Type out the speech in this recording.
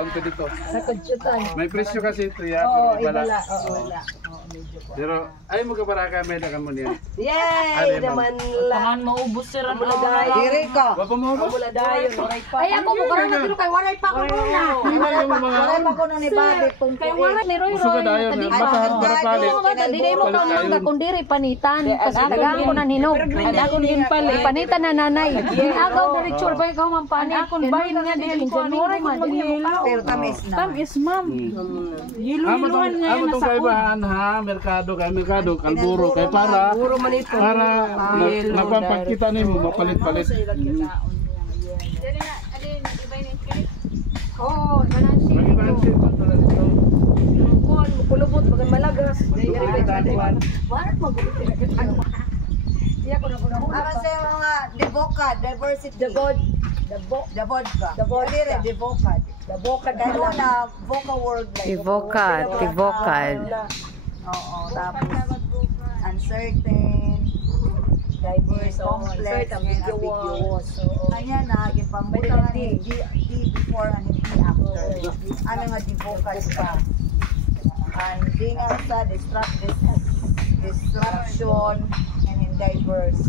kaunti dito. Nakudyutan. May presyo kasi ito ya, Oo, pero ibala. wala. Oo, wala. Oo, medyo po. Pero ay mo kabaraka may dagan mo niya. Yay! Naman lang. Taman maubos sir ang Diri ko. Wa pa mo ba? Mula dayon. Waray pa. Ay, ako mo karang nagilo kay waray pa ko na. Waray mo mga. Waray pa ko nung ni Bobby kung Kay waray ni Roy Uso ka Roy. dayon, basahan para palit. Di mo ka mangga kundi ri panitan. Kasi dagang ko na hinog. Akon gin pala. Panitan na nanay. Agaw na ritual ba ikaw man pani. Akon bayin nga din ko waray ko maghilo. pero tamis na. Tamis ma'am. Hilo-hiluan nga Amo yan tong sa kaibahan ha, merkado kay merkado kalburo kay para mapapakita nimo mapalit-palit. Oh, balansi. Mag-ibansin pa talaga dito. Kuan kulubot bagan malagas. Warat magulit. Iya ko na ko na. Ano sa mga devocad, diversity. The vodka. The vodka dahil na voca word like. Tivocad. Oo, tapos uncertain, diverse, complex, and ambiguous. Kanya na, ipamutan ni D before and D after. Ano nga devocad pa? Hindi nga sa destruction and in diverse.